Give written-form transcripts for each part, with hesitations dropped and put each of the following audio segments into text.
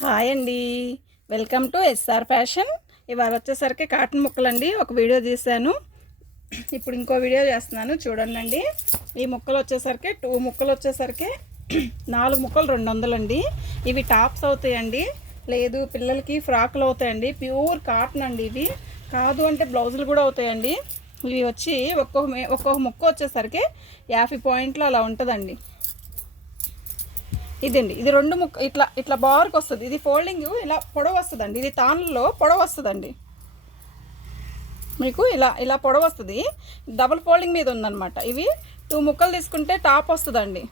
Hi అండి. Welcome to SR fashion. ఇవాళ వచ్చేసరికి కాటన్ ముక్కలండి. ఒక వీడియో తీశాను, ఇప్పుడు ఇంకో వీడియో చేస్తున్నాను చూడండి. ఈ ముక్కలు వచ్చేసరికి 2 ముక్కలు వచ్చేసరికి 4 ముక్కలు 200 అండి. ఇవి టాప్స్ అవుతాయండి, లేదు పిల్లలకి ఫ్రాకులు అవుతాయండి. ప్యూర్ కాటన్ అండి. ఇవి కాదు అంటే బ్లౌజులు కూడా అవుతాయండి. ఇవి వచ్చి ఒక్కొక్క ముక్క వచ్చేసరికి 50 పాయింట్లు అలా ఉంటుందండి. ఇదండి, ఇది 2 ముక్క ఇట్లా ఇట్లా బార్కి వస్తుంది. ఇది ఫోల్డింగ్ ఇలా పొడవు వస్తుందండి. ఇది తాన్లలో పొడవు వస్తుందండి. మీకు ఇలా ఇలా పొడవు వస్తుంది. డబుల్ ఫోల్డింగ్ మీద ఉందన్నమాట. ఇవి 2 ముక్కలు తీసుకుంటే టాప్ వస్తుందండి.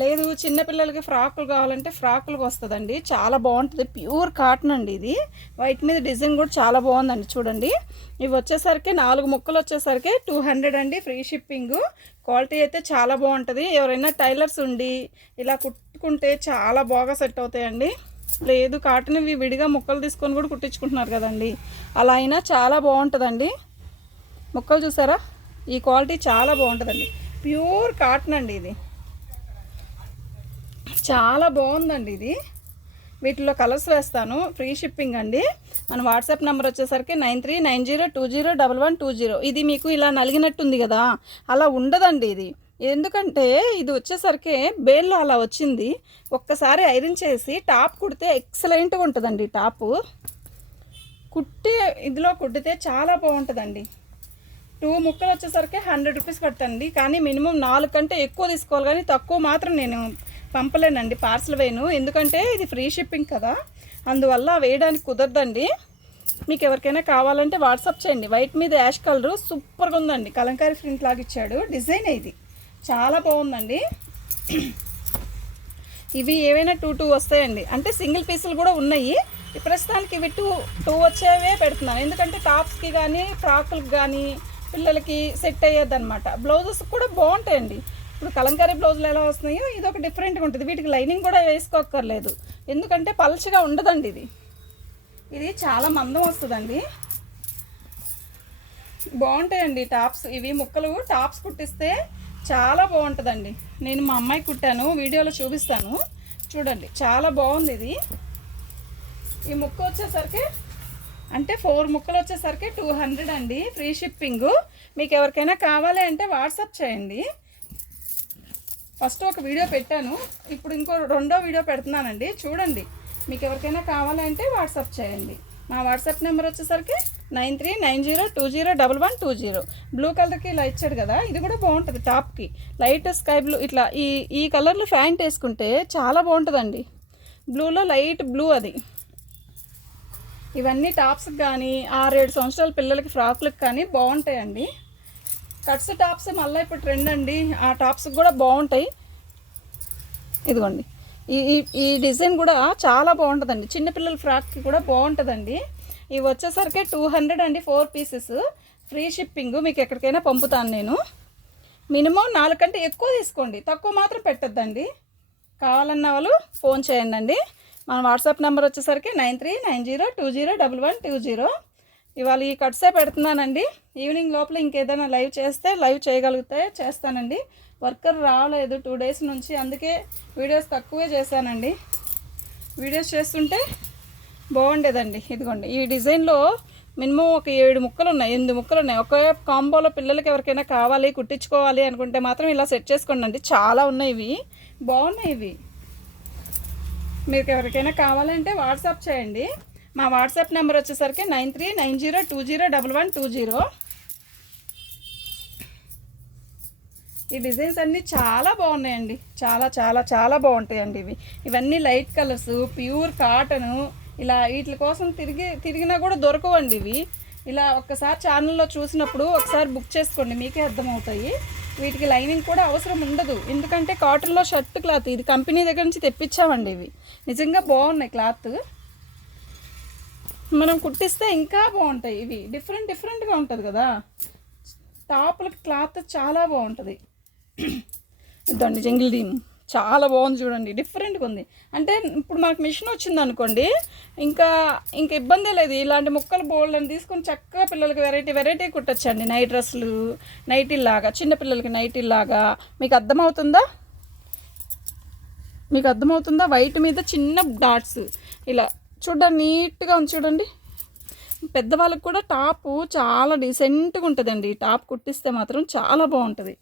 లేదు చిన్నపిల్లలకి ఫ్రాకులు కావాలంటే ఫ్రాకులకు వస్తుందండి. చాలా బాగుంటుంది. ప్యూర్ కాటన్ అండి. ఇది వైట్ మీద డిజైన్ కూడా చాలా బాగుందండి. చూడండి, ఇవి వచ్చేసరికి 4 ముక్కలు వచ్చేసరికి 200 అండి. Free shipping. క్వాలిటీ అయితే చాలా బాగుంటుంది. ఎవరైనా టైలర్స్ ఉండి ఇలా కుట్టుకుంటే చాలా బాగా సెట్ అవుతాయండి. లేదు కాటన్ ఇవి విడిగా ముక్కలు తీసుకొని కూడా కుట్టించుకుంటున్నారు కదండి, అలా అయినా చాలా బాగుంటుందండి. ముక్కలు చూసారా, ఈ క్వాలిటీ చాలా బాగుంటుందండి. ప్యూర్ కాటన్ అండి. ఇది చాలా బాగుందండి. ఇది వీటిలో కలర్స్ వేస్తాను. ఫ్రీ షిప్పింగ్ అండి. మన వాట్సాప్ నెంబర్ వచ్చేసరికి 9390201120. ఇది మీకు ఇలా నలిగినట్టుంది కదా, అలా ఉండదండి. ఇది ఎందుకంటే ఇది వచ్చేసరికి బేల్లో అలా వచ్చింది. ఒక్కసారి ఐరన్ చేసి టాప్ కుడితే ఎక్సలెంట్గా ఉంటుందండి. టాపు కుట్టి ఇదిలో కుట్టితే చాలా బాగుంటుందండి. 2 ముక్కలు వచ్చేసరికి 100 రూపీస్ పడుతుంది. కానీ మినిమం 4 కంటే ఎక్కువ తీసుకోవాలి, కానీ తక్కువ మాత్రం నేను పంపలేనండి, పార్సల్ వేయను. ఎందుకంటే ఇది ఫ్రీ షిప్పింగ్ కదా, అందువల్ల వేయడానికి కుదరదండి. మీకు ఎవరికైనా కావాలంటే వాట్సాప్ చేయండి. వైట్ మీద యాష్ కలరు సూపర్గా ఉందండి. కలంకారీ ప్రింట్ లాగా ఇచ్చాడు. డిజైన్ ఇది చాలా బాగుందండి. ఇవి ఏవైనా 2 వస్తాయండి. అంటే సింగిల్ పీసులు కూడా ఉన్నాయి. ప్రస్తుతానికి ఇవి 2 వచ్చేవే పెడుతున్నాను. ఎందుకంటే టాప్స్కి కానీ ఫ్రాకులకు కానీ పిల్లలకి సెట్ అయ్యేది అనమాట. బ్లౌజెస్ కూడా బాగుంటాయండి. ఇప్పుడు కలంకారీ బ్లౌజులు ఎలా వస్తున్నాయో ఇది ఒక డిఫరెంట్గా ఉంటుంది. వీటికి లైనింగ్ కూడా వేసుకోక్కర్లేదు, ఎందుకంటే పల్చగా ఉండదండి. ఇది చాలా మందం వస్తుందండి. బాగుంటాయండి టాప్స్. ఇవి ముక్కలు టాప్స్ కుట్టిస్తే చాలా బాగుంటుందండి. నేను మా అమ్మాయి కుట్టాను, వీడియోలో చూపిస్తాను చూడండి. చాలా బాగుంది ఇది. ఈ ముక్క వచ్చేసరికి అంటే 4 ముక్కలు వచ్చేసరికి 200 అండి. Free shipping. మీకు ఎవరికైనా కావాలి అంటే వాట్సాప్ చేయండి. ఫస్ట్ ఒక వీడియో పెట్టాను, ఇప్పుడు ఇంకో 2వ వీడియో పెడుతున్నానండి. చూడండి, మీకు ఎవరికైనా కావాలంటే వాట్సాప్ చేయండి. మా వాట్సాప్ నెంబర్ వచ్చేసరికి 9390201120. బ్లూ కలర్కి ఇలా ఇచ్చాడు కదా, ఇది కూడా బాగుంటుంది. టాప్కి లైట్ స్కై బ్లూ ఇట్లా ఈ కలర్లో ప్యాంట్ వేసుకుంటే చాలా బాగుంటుందండి. బ్లూలో లైట్ బ్లూ అది. ఇవన్నీ టాప్స్కి కానీ 6-7 సంవత్సరాల పిల్లలకి ఫ్రాకులకు కానీ బాగుంటాయండి. కట్స్ టాప్స్ మళ్ళీ ఇప్పుడు ట్రెండ్ అండి. ఆ టాప్స్కి కూడా బాగుంటాయి. ఇదిగోండి, ఈ డిజైన్ కూడా చాలా బాగుంటుందండి. చిన్నపిల్లల ఫ్రాక్కి కూడా బాగుంటుందండి. ఇవి వచ్చేసరికి 200 అండి. 4 పీసెస్. Free shipping. మీకు ఎక్కడికైనా పంపుతాను నేను. మినిమం 4 కంటే ఎక్కువ తీసుకోండి, తక్కువ మాత్రం పెట్టద్దండి. కావాలన్న వాళ్ళు ఫోన్ చేయండి. మన వాట్సాప్ నెంబర్ వచ్చేసరికి 9390201120. ఇవాళ ఈ కట్సే పెడుతున్నానండి. ఈవినింగ్ లోపల ఇంకేదైనా లైవ్ చేస్తే లైవ్ చేయగలిగితే చేస్తానండి. వర్కర్ రాలేదు 2 డేస్ నుంచి, అందుకే వీడియోస్ తక్కువే చేశానండి. వీడియోస్ చేస్తుంటే బాగుండేదండి. ఇదిగోండి, ఈ డిజైన్లో మినిమం ఒక 7 ముక్కలు ఉన్నాయి, 8 ముక్కలు ఉన్నాయి. ఒకే కాంబోలో పిల్లలకి ఎవరికైనా కావాలి కుట్టించుకోవాలి అనుకుంటే మాత్రం ఇలా సెట్ చేసుకోండి అండి. చాలా ఉన్నాయి, ఇవి బాగున్నాయి. ఇవి మీకు ఎవరికైనా కావాలంటే వాట్సాప్ చేయండి. మా వాట్సాప్ నెంబర్ వచ్చేసరికి 9390201120. ఈ డిజైన్స్ అన్నీ చాలా బాగున్నాయండి. చాలా చాలా చాలా బాగుంటాయండి. ఇవన్నీ లైట్ కలర్స్, ప్యూర్ కాటను. ఇలా వీటి కోసం తిరిగినా కూడా దొరకవండి. ఇవి ఇలా ఒక్కసారి ఛానల్లో చూసినప్పుడు ఒకసారి బుక్ చేసుకోండి, మీకే అర్థమవుతాయి. వీటికి లైనింగ్ కూడా అవసరం ఉండదు, ఎందుకంటే కాటన్లో షర్ట్ క్లాత్. ఇది కంపెనీ దగ్గర నుంచి తెప్పించామండి. ఇవి నిజంగా బాగున్నాయి. క్లాత్ మనం కుట్టిస్తే ఇంకా బాగుంటాయి. ఇవి డిఫరెంట్గా ఉంటుంది కదా. టాపులకి క్లాత్ చాలా బాగుంటుంది. ఇదండి జంగిల్ దీని చాలా బాగుంది చూడండి. డిఫరెంట్గా ఉంది. అంటే ఇప్పుడు మనకు మిషన్ వచ్చింది అనుకోండి, ఇంకా ఇబ్బందే లేదు. ఇలాంటి ముక్కలు బోల్డ్ అని తీసుకొని చక్కగా పిల్లలకి వెరైటీ కుట్టచ్చండి. నైట్ డ్రెస్సులు, నైటీలాగా, చిన్నపిల్లలకి నైటీలాగా. మీకు అర్థమవుతుందా? మీకు అర్థమవుతుందా? వైట్ మీద చిన్న డాట్స్ ఇలా చూడండి, నీట్గా ఉంది చూడండి. పెద్దవాళ్ళకి కూడా టాపు చాలా డీసెంట్గా ఉంటుందండి. టాప్ కుట్టిస్తే మాత్రం చాలా బాగుంటుంది.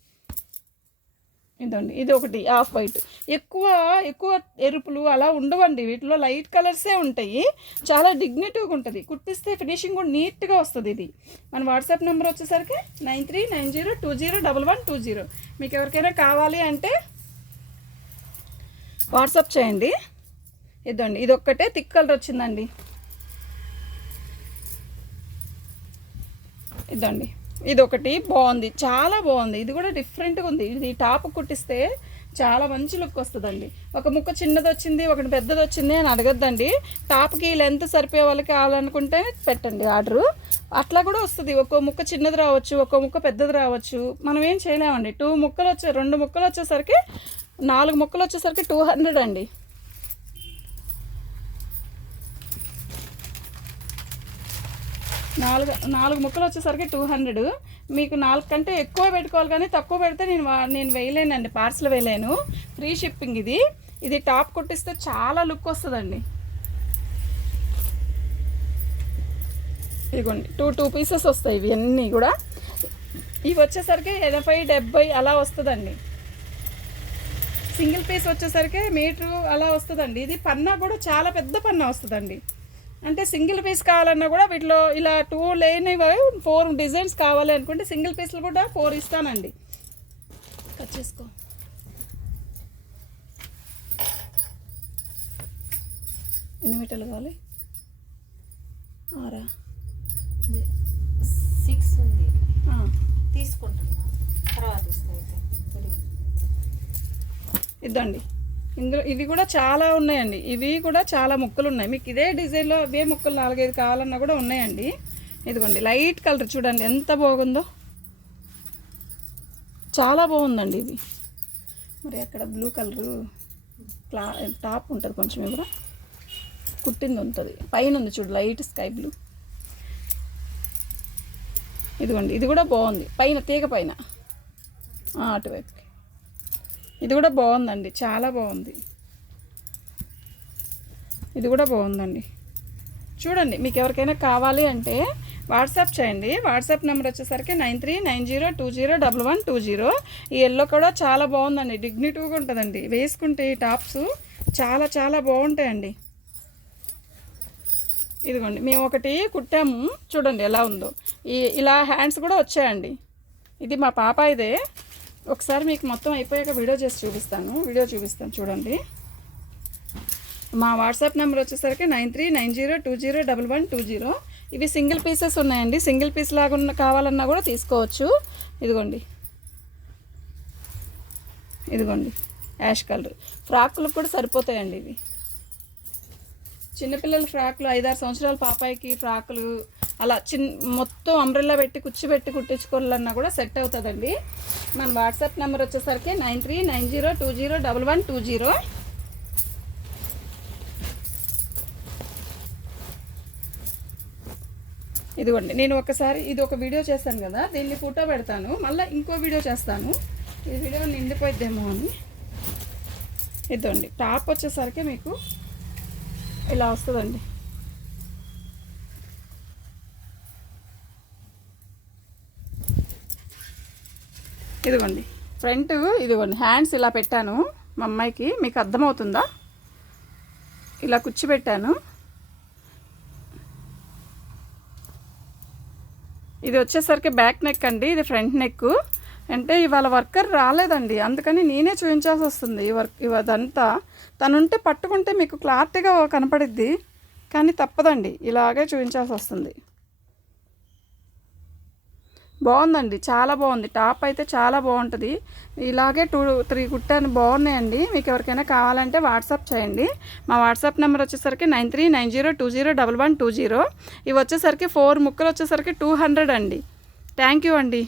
ఇదండి, ఇది ఒకటి ఆఫ్ వైట్. ఎక్కువ ఎక్కువ ఎరుపులు అలా ఉండవండి వీటిలో, లైట్ కలర్సే ఉంటాయి. చాలా డిగ్నిటీగా ఉంటుంది. కుట్టిస్తే ఫినిషింగ్ కూడా నీట్గా వస్తుంది. ఇది మన వాట్సాప్ నెంబర్ వచ్చేసరికి 9390201120. మీకు ఎవరికైనా కావాలి అంటే వాట్సాప్ చేయండి. ఇదండి, ఇది ఒక్కటే థిక్ కలర్ వచ్చిందండి. ఇదండి, ఇది ఒకటి బాగుంది, చాలా బాగుంది. ఇది కూడా డిఫరెంట్గా ఉంది. ఇది టాప్ కుట్టిస్తే చాలా మంచి లుక్ వస్తుందండి. ఒక ముక్క చిన్నది వచ్చింది, ఒకటి పెద్దది వచ్చింది అని అడగద్దండి. టాప్కి లెంత్ సరిపోయే వాళ్ళకి కావాలనుకుంటే పెట్టండి ఆర్డరు. అట్లా కూడా వస్తుంది. ఒక్కో ముక్క చిన్నది రావచ్చు, ఒక్కో ముక్క పెద్దది రావచ్చు. మనం ఏం చేయలేమండి. 2 ముక్కలు వచ్చేసరికి 4 ముక్కలు వచ్చేసరికి 200 అండి. నాలుగు ముక్కలు వచ్చేసరికి 200. మీకు 4 కంటే ఎక్కువ పెట్టుకోవాలి, కానీ తక్కువ పెడితే నేను వేయలేనండి, పార్సల్ వేయలేను. Free shipping. ఇది టాప్ కుట్టిస్తే చాలా లుక్ వస్తుందండి. ఇదిగోండి, 2 పీసెస్ వస్తాయి. ఇవి అన్నీ కూడా ఇవి వచ్చేసరికి 80-70 అలా వస్తుందండి. సింగిల్ పీస్ వచ్చేసరికి మీటరు అలా వస్తుందండి. ఇది పన్నా కూడా చాలా పెద్ద పన్నా వస్తుందండి. అంటే సింగిల్ పీస్ కావాలన్నా కూడా వీటిలో ఇలా 2 లేనివి 4 డిజైన్స్ కావాలి అనుకుంటే సింగిల్ పీస్లు కూడా 4 ఇస్తానండి. కట్ చేసుకో. ఎన్ని మీటర్లు కావాలి? 6 6 ఉంది, తీసుకుంటున్నా తర్వాత ఇస్తాయితే. ఇద్దండి, ఇందులో ఇవి కూడా చాలా ఉన్నాయండి. ఇవి కూడా చాలా ముక్కలు ఉన్నాయి. మీకు ఇదే డిజైన్లో అవే ముక్కలు 4-5 కావాలన్నా కూడా ఉన్నాయండి. ఇదిగోండి, లైట్ కలర్ చూడండి ఎంత బాగుందో, చాలా బాగుందండి ఇది. మరి అక్కడ బ్లూ కలరు టాప్ ఉంటుంది, కొంచెం కూడా కుట్టింది ఉంటుంది. పైన ఉంది చూడు, లైట్ స్కై బ్లూ. ఇదిగోండి, ఇది కూడా బాగుంది. పైన తీగ పైన అటువైపుకి. ఇది కూడా బాగుందండి, చాలా బాగుంది. ఇది కూడా బాగుందండి. చూడండి, మీకు ఎవరికైనా కావాలి అంటే వాట్సాప్ చేయండి. వాట్సాప్ నెంబర్ వచ్చేసరికి 9390201120. ఈ ఎల్లో కూడా చాలా బాగుందండి, డిగ్నిటీగా ఉంటుందండి. వేసుకుంటే ఈ టాప్స్ చాలా చాలా బాగుంటాయండి. ఇదిగోండి, మేము ఒకటి కుట్టాము చూడండి ఎలా ఉందో. ఇలా హ్యాండ్స్ కూడా వచ్చాయండి. ఇది మా పాప ఇదే. ఒకసారి మీకు మొత్తం అయిపోయాక వీడియో చూపిస్తాను చూడండి. మా వాట్సాప్ నెంబర్ వచ్చేసరికి 9390201120. ఇవి సింగిల్ పీసెస్ ఉన్నాయండి. సింగిల్ పీస్ లాగా కావాలన్నా కూడా తీసుకోవచ్చు. ఇదిగోండి యాష్ కలర్. ఫ్రాకులకు కూడా సరిపోతాయండి ఇవి. చిన్నపిల్లల ఫ్రాకులు, 5-6 సంవత్సరాల పాపాయికి ఫ్రాకులు అలా మొత్తం అంబ్రెల్లా పెట్టి కుట్టించుకోవాలన్నా కూడా సెట్ అవుతుందండి. మన వాట్సాప్ నెంబర్ వచ్చేసరికి 9390201120. ఇదిగోండి, నేను ఒకసారి ఇది ఒక వీడియో చేశాను కదా, దీన్ని ఫోటో పెడతాను, మళ్ళీ ఇంకో వీడియో చేస్తాను. ఈ వీడియో నిండిపోయిద్దేమో అని. ఇదిగోండి, టాప్ వచ్చేసరికి మీకు ఇలా వస్తుందండి. ఇదిగోండి ఫ్రంట్, ఇదిగోండి హ్యాండ్స్ ఇలా పెట్టాను మా అమ్మాయికి. మీకు అర్థమవుతుందా? ఇలా కూర్చోబెట్టాను. ఇది వచ్చేసరికి బ్యాక్ నెక్ అండి, ఇది ఫ్రంట్ నెక్. అంటే ఇవాళ వర్కర్ రాలేదండి, అందుకని నేనే చూపించాల్సి వస్తుంది. ఇదంతా తనుంటే పట్టుకుంటే మీకు క్లారిటీగా కనపడిద్ది, కానీ తప్పదండి, ఇలాగే చూపించాల్సి వస్తుంది. బాగుందండి, చాలా బాగుంది. టాప్ అయితే చాలా బాగుంటుంది. ఇలాగే 2-3 కుట్టాను, బాగున్నాయండి. మీకు ఎవరికైనా కావాలంటే వాట్సాప్ చేయండి. మా వాట్సాప్ నెంబర్ వచ్చేసరికి 9390201120. ఇవి వచ్చేసరికి 4 ముక్కలు వచ్చేసరికి 200 అండి. థ్యాంక్ యూ అండి.